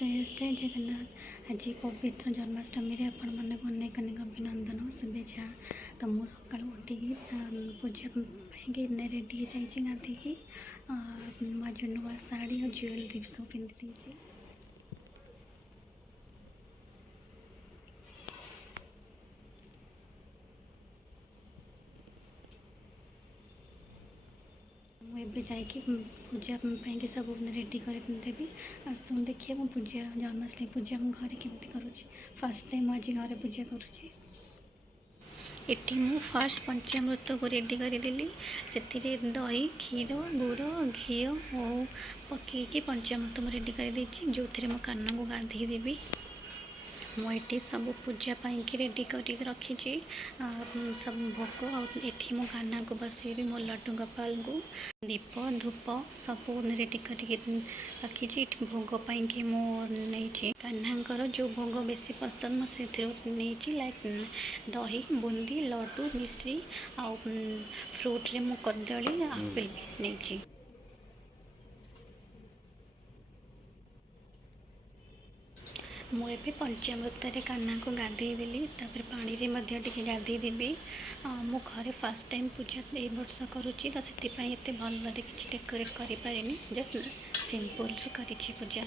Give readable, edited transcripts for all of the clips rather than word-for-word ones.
Friends, जय जगन्नाथ। आज पवित्र जन्माष्टमी आपण मानक अनेक अनेक अभिनंदन शुभेच्छा। तो मुझे सका उठिकी पूजा रेडी जाइए गाधीकी आज नुआ शाढ़ी और ज्वेलरी सब पिंधि मुझे जाकि पूजा पाई सब रेडी कर देवी। आसुन देखिए मो पूजा जन्माष्टमी पूजा मो घर केमती करुँच। फास्ट टाइम आज घर पूजा करुँची। एटी मु फास्ट पंचामृत को रेडी करदेली से दही क्षीर गुड़ घी और पकईकि पंचामृत मुझे रेडी कर जो थे मो कान को गाधे देवी। मुझे सब पूजा पाई रेडी कर रखी सब भोग आठी मो कान्हा को बसेबी मो लड्डू गोपाल को दीप धूप सब रेडी कर रखी भोग पाई मो नहीं कान्हा जो भोग बेसी पसंद मुझे लाइक दही बूंदी लड्डू मिश्री आ फ्रूट रे मो कदली आपिल भी नहीं। मुझे पंचामृत कान्हा को गाधे देली पानी टे गाधे देवी। मो घर फास्ट टाइम पूजा ए वर्ष करुँची तो से भल किसी डेकोरेट करें जस्ट सिंपल कर पूजा।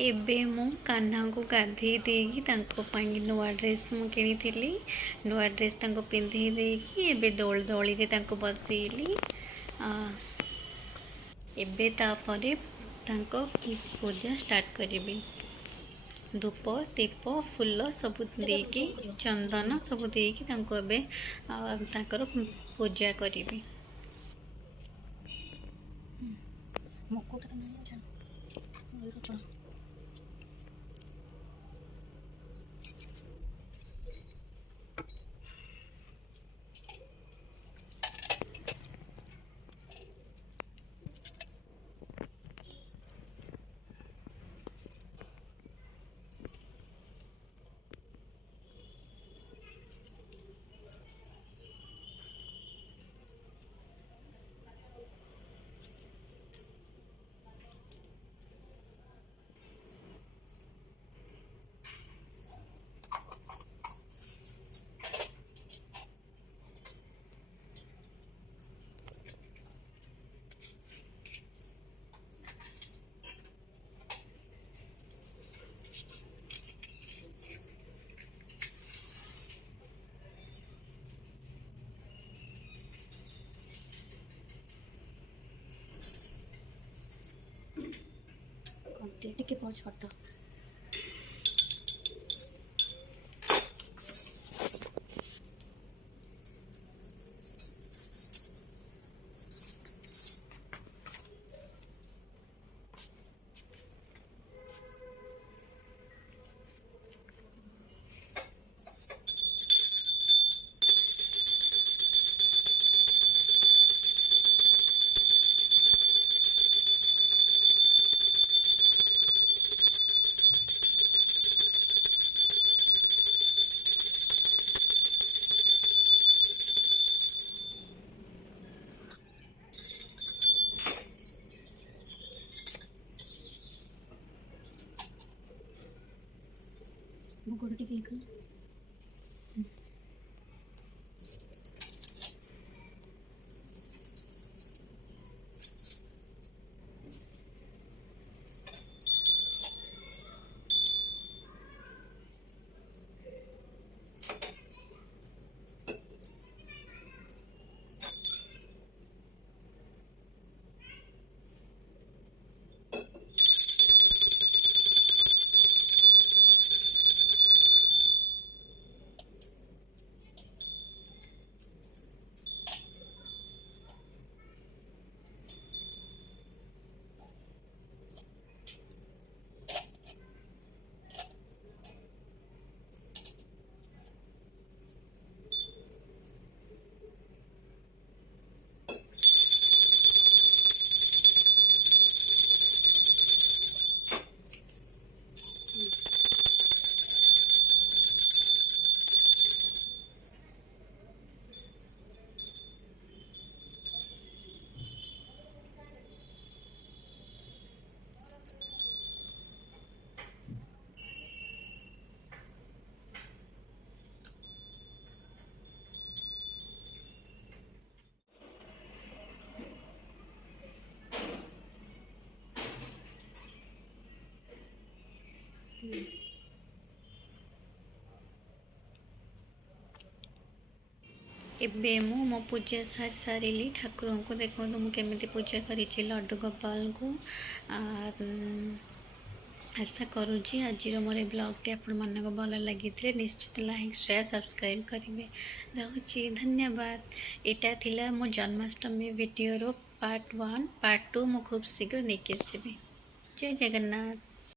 एबे मु कान्हा को गाधे देकी नुआ ड्रेस मु किनी नुआ ड्रेस पिंधे देकी एबे दोली रे बसैली। एबे तापरे पूजा स्टार्ट करी। धूप दीप फूल सब देकी चंदन सब देकी पूजा करी। टिके पहुँच करता गोड़ टिके इए कले ଏବେ ମୁଁ ମୋ ପୂଜା ସାରିଲି। ଠାକୁରଙ୍କୁ ଦେଖନ୍ତୁ ମୁଁ କେମିତି ପୂଜା କରିଛି ଲଡ଼ୁ ଗୋପାଳଙ୍କୁ। ଆଶା କରୁଛି ଆଜିର ମୋର ଏ ବ୍ଲଗ୍ଟି ଆପଣମାନଙ୍କୁ ଭଲ ଲାଗିଥିଲେ ନିଶ୍ଚିତ ଲାଇକ୍ ସେୟାର ସବସ୍କ୍ରାଇବ୍ କରିବେ। ରହୁଛି ଧନ୍ୟବାଦ। ଏଇଟା ଥିଲା ମୋ ଜନ୍ମାଷ୍ଟମୀ ଭିଡ଼ିଓର ପାର୍ଟ 1। ପାର୍ଟ 2 ମୁଁ ଖୁବ୍ ଶୀଘ୍ର ନେଇକି ଆସିବି। ଜୟ ଜଗନ୍ନାଥ।